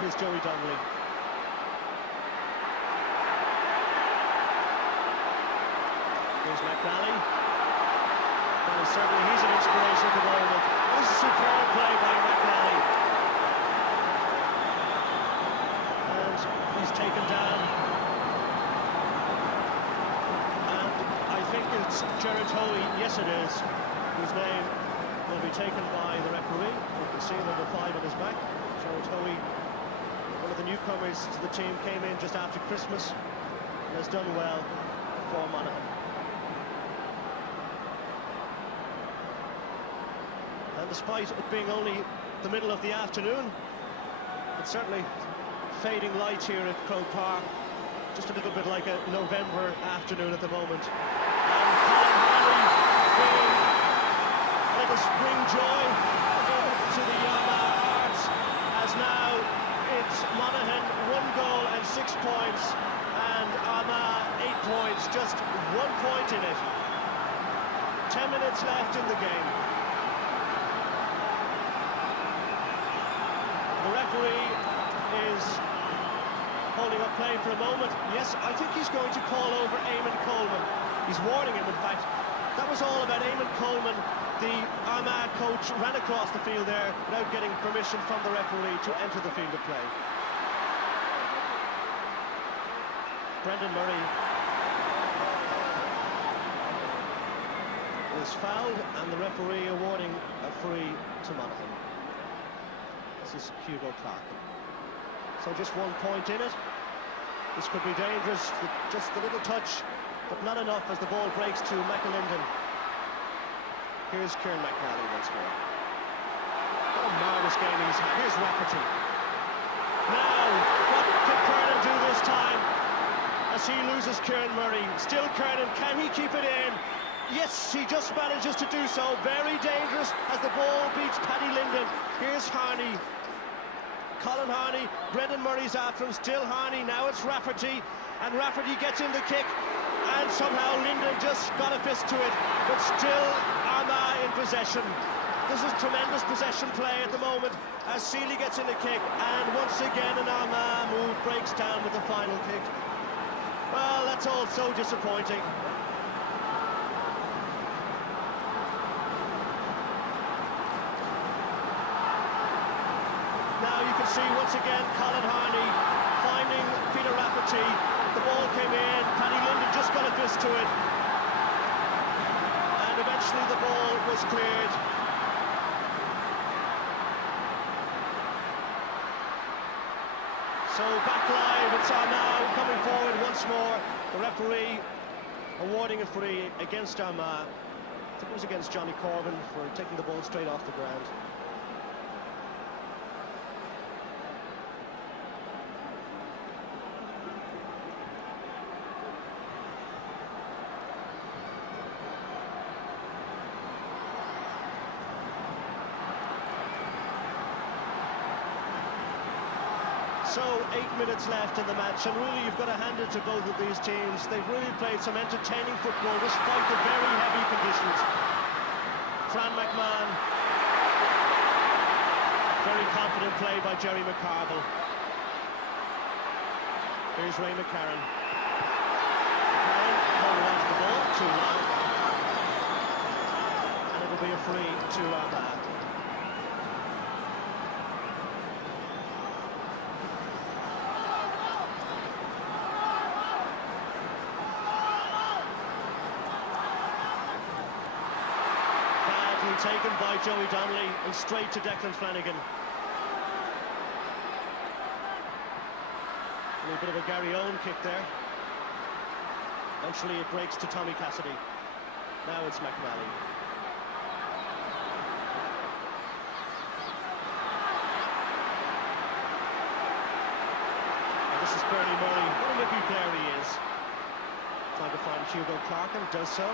Here's Joey Donnelly. Here's McNally. Well, certainly he's an inspiration at the moment. This is a superb play by McNally. And he's taken down. And I think it's Jared Hoey, yes it is, whose name will be taken by the referee. You can see number 5 on his back. Jared Hoey, one of the newcomers to the team, came in just after Christmas and has done well for Monaghan. And despite it being only the middle of the afternoon, it's certainly fading light here at Croke Park. Just a little bit like a November afternoon at the moment. And Colin Harley being a little spring joy to the Armagh Hearts, as now it's Monaghan 1 goal and 6 points, and Armagh 8 points, just 1 point in it. 10 minutes left in the game. The referee is holding up play for a moment. Yes, I think he's going to call over Eamon Coleman. He's warning him, in fact. That was all about Eamon Coleman. The Armagh coach ran across the field there without getting permission from the referee to enter the field of play. Brendan Murray is fouled, and the referee awarding a free to Monaghan. This is Hugo Clark. So just 1 point in it. This could be dangerous, just a little touch, but not enough as the ball breaks to McAlinden. Here's Kieran McNally once more. What a marvellous game he's had. Here's Rafferty. Now, what can Kernan do this time as he loses Kieran Murray? Still Kernan, can he keep it in? Yes, he just manages to do so. Very dangerous as the ball beats Paddy Linden. Here's Harney. Colin Harney, Brendan Murray's after him, still Harney, now it's Rafferty, and Rafferty gets in the kick, and somehow Linden just got a fist to it, but still Armagh in possession. This is tremendous possession play at the moment as Seeley gets in the kick, and once again an Armagh move breaks down with the final kick. Well, that's all so disappointing. Now you can see once again Colin Harney finding Peter Rafferty. The ball came in, Paddy Linden just got a fist to it, and eventually the ball was cleared. So back live, it's Armagh coming forward once more. The referee awarding a free against Armagh. I think it was against Johnny Corbin for taking the ball straight off the ground. So 8 minutes left in the match, and really you've got to hand it to both of these teams. They've really played some entertaining football despite the very heavy conditions. Fran McMahon, very confident play by Jerry McCarville. Here's Ray McCarran. McCarran holding on to the ball too long, and it'll be a free to Armagh. Taken by Joey Donnelly and straight to Declan Flanagan. A little bit of a Gary Owen kick there. Eventually it breaks to Tommy Cassidy. Now it's McNally. And this is Bernie Murray. What a nippy player he is. Trying to find Hugo Clark and does so.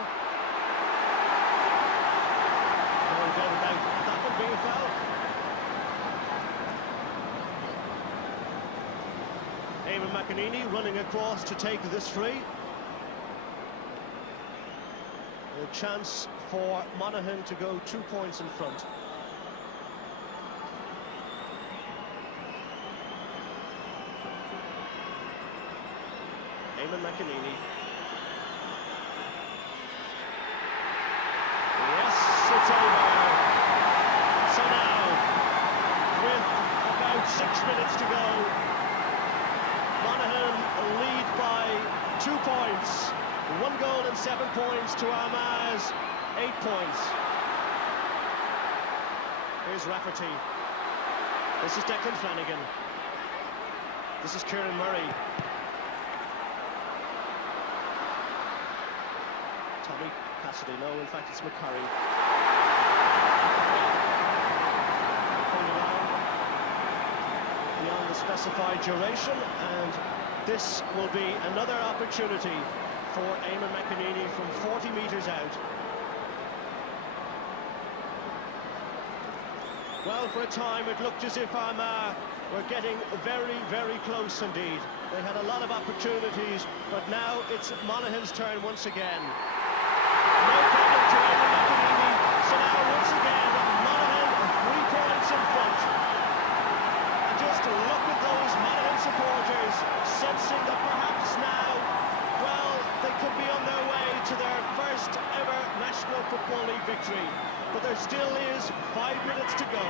That would be a foul. Eamon McAneny running across to take this free. A chance for Monaghan to go 2 points in front. Eamon McEnany. Yes, it's over. So now, with about 6 minutes to go, Monaghan lead by 2 points. 1 goal and 7 points to Armagh's 8 points. Here's Rafferty. This is Declan Flanagan. This is Kieran Murray. Tommy Cassidy. No, in fact, it's McCurry. Beyond the specified duration, and this will be another opportunity for Eamon McEnany from 40 metres out. Well, for a time it looked as if Armagh were getting very, very close indeed. They had a lot of opportunities, but now it's Monaghan's turn once again. No problem to Eamon McEnany, so now once again Monaghan 3 points in front. And just look at those Monaghan supporters sensing that perhaps now, well, they could be on their way to their first ever National Football League victory. But there still is 5 minutes to go.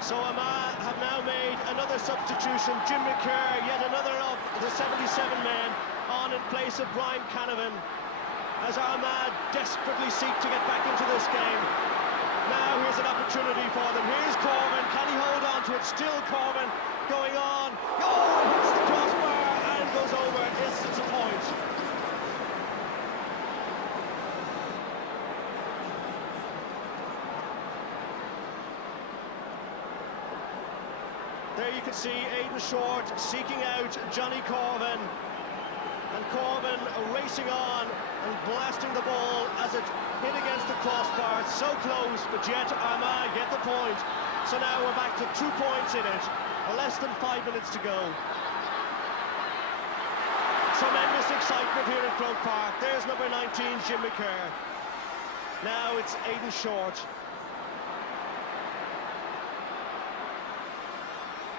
So Armagh have now made another substitution. Jim McCurry, yet another of the 77 men, on in place of Brian Canavan, as Armagh desperately seek to get back into this game. Now here's an opportunity for them. Here's Corvin. Can he hold on to it? Still Corvin going on. Oh, hits the crossbar and goes over. Yes, it's a point. There you can see Aidan Short seeking out Johnny Corvin. And Corvin racing on and blasting the ball as it hit against the crossbar. It's so close, but yet Armagh get the point. So now we're back to 2 points in it. Less than 5 minutes to go. Tremendous excitement here at Croke Park. There's number 19, Jim McCurry. Now it's Aidan Short.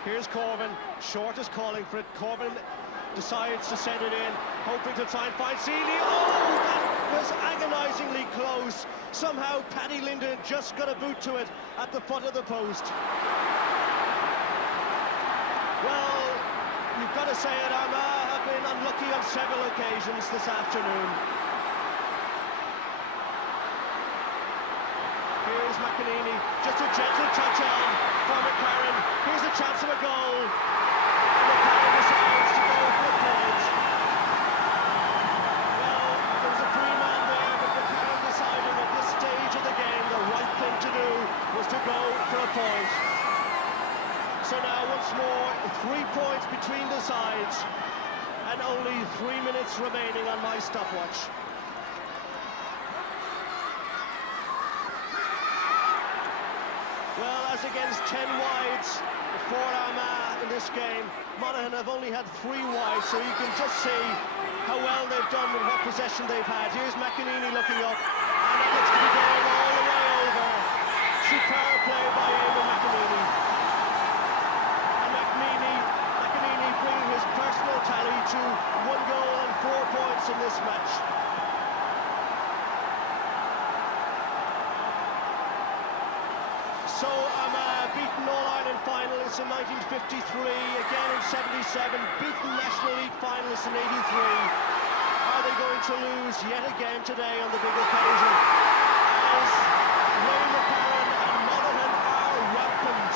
Here's Corvin. Short is calling for it. Corvin decides to send it in, hoping to try and find Seeley. Oh, that was agonisingly close. Somehow Paddy Linden just got a boot to it at the foot of the post. Well, you've got to say it, Armagh have been unlucky on several occasions this afternoon. Here's McEnany, just a gentle touch on for McCarran. Here's a chance of a goal. And McCarran decides to go for a point. Well, there was a free man there, but McCarran deciding at this stage of the game the right thing to do was to go for a point. So now once more, 3 points between the sides, and only 3 minutes remaining on my stopwatch. Well, as against 10 wides for Armagh in this game, Monaghan have only had 3 wides, so you can just see how well they've done with what possession they've had. Here's McEnany looking up, and that looks to be going all the way over. Superb play by Eamon McEnany. Bringing his personal tally to 1 goal and 4 points in this match. So Armagh beaten All-Ireland finalists in 1953, again in 77, beaten National League finalists in 83. Are they going to lose yet again today on the big occasion? As Ray McCarran and Monaghan are welcomed.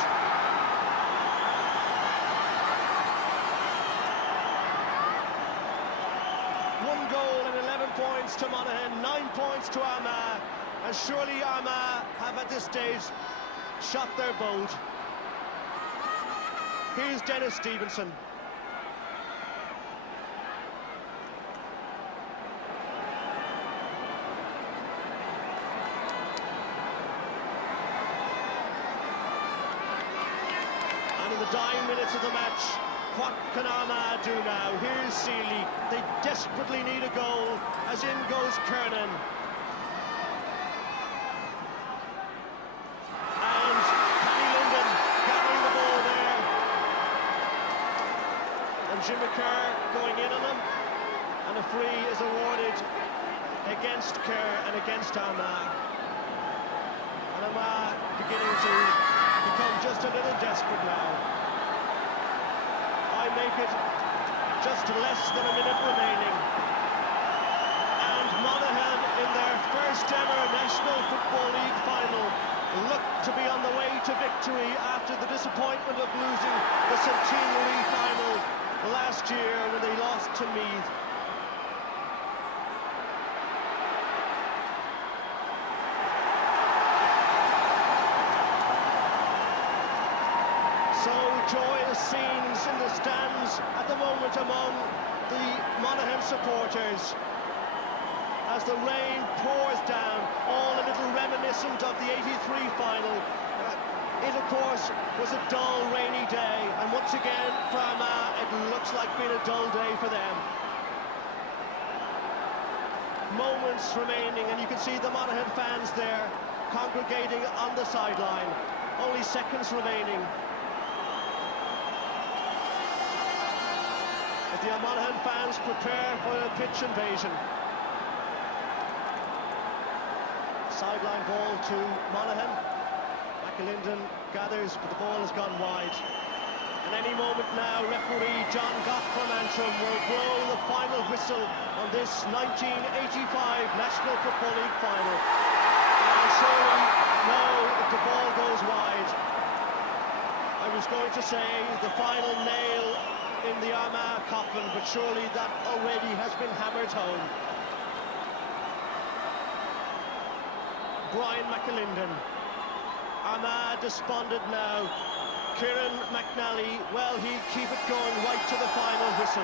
Points to Monaghan, 9 points to Armagh, and surely Armagh have at this stage shot their boat. Here's Dennis Stevenson. And in the dying minutes of the match, what can Armagh do now? Here's Seeley. They desperately need a goal, as in goes Kernan. Jim McCurr going in on him, and a free is awarded against Kerr and against Armagh. And Armagh beginning to become just a little desperate now. I make it just less than a minute remaining. And Monaghan, in their first ever National Football League final, look to be on the way to victory after the disappointment of losing the centenary final last year when they lost to Meath. So joyous scenes in the stands at the moment among the Monaghan supporters as the rain pours down, all a little reminiscent of the '83 final. It, of course, was a dull, rainy day, and once again, for Armagh, it looks like being a dull day for them. Moments remaining, and you can see the Monaghan fans there, congregating on the sideline. Only seconds remaining. As the Monaghan fans prepare for a pitch invasion. Sideline ball to Monaghan. McAlinden gathers, but the ball has gone wide. And any moment now, referee John Goff from Antrim will blow the final whistle on this 1985 National Football League final. And so we know if the ball goes wide. I was going to say the final nail in the Armagh coffin, but surely that already has been hammered home. Brian McAlinden. Armagh despondent now. Kieran McNally, well, he'd keep it going right to the final whistle.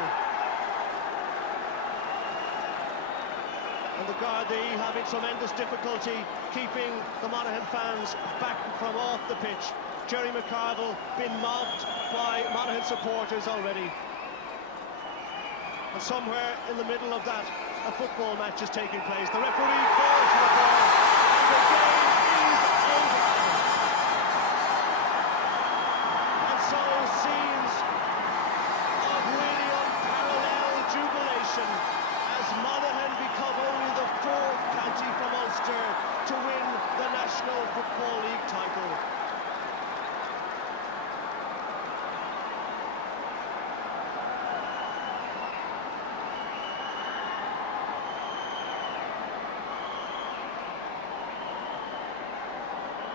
And the Gardaí having tremendous difficulty keeping the Monaghan fans back from off the pitch. Jerry McCarville been mobbed by Monaghan supporters already. And somewhere in the middle of that, a football match is taking place. The referee calls for the ball, and the game is over. And so scenes of really unparalleled jubilation as Monaghan become only the fourth county from Ulster to win the National Football League title.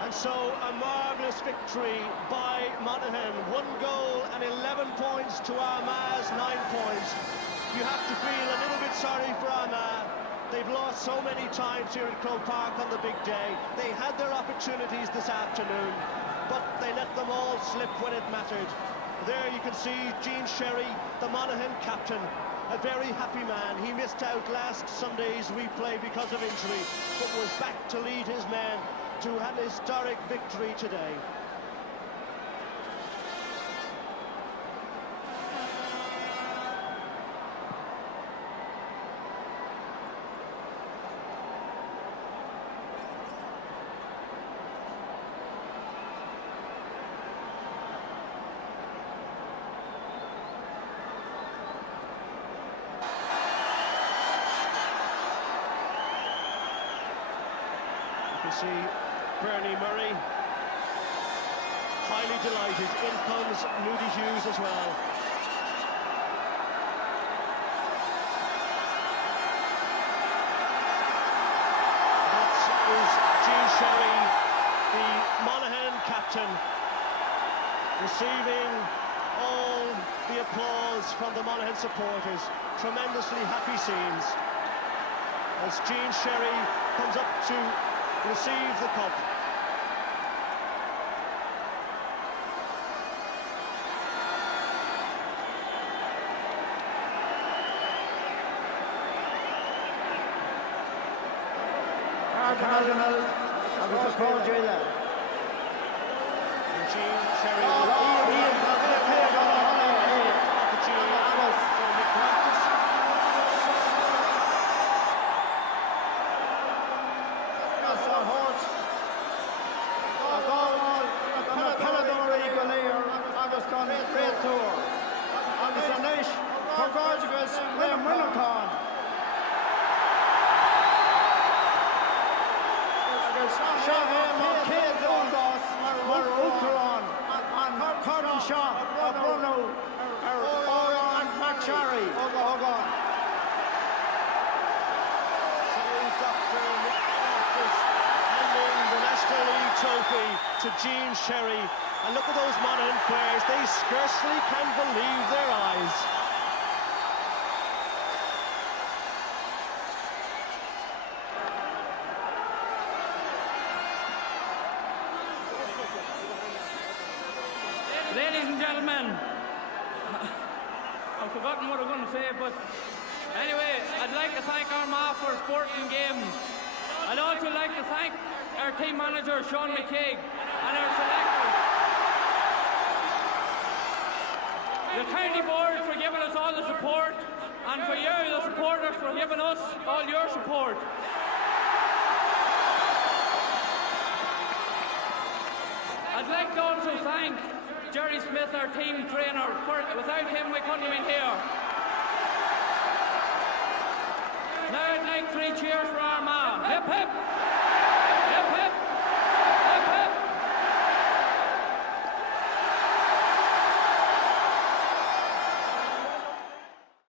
And so a marvellous victory by Monaghan. 1 goal and 11 points to Armagh's 9 points. You have to feel a little bit sorry for Armagh. They've lost so many times here at Croke Park on the big day. They had their opportunities this afternoon, but they let them all slip when it mattered. There you can see Gene Sherry, the Monaghan captain, a very happy man. He missed out last Sunday's replay because of injury, but was back to lead his men to an historic victory today. You can see Bernie Murray, highly delighted. In comes Nudie Hughes as well. That is Gene Sherry, the Monaghan captain, receiving all the applause from the Monaghan supporters. Tremendously happy scenes as Gene Sherry comes up to receive the cup. Cardinal, I was a call jailer. Gene Sherry. Great tour. Trophy to Gene Sherry, and look at those Monaghan players, they scarcely can believe their eyes. Ladies and gentlemen, I've forgotten what I'm going to say, but anyway, I'd like to thank Armagh for sporting games. I'd also like to thank our team manager, Sean McCaig, and our selectors. The county board for giving us all the support, and for you, the supporters, for giving us all your support. I'd like to also thank Jerry Smith, our team trainer. Without him, we couldn't have been here. Now I'd like 3 cheers for Armagh. Hip hip!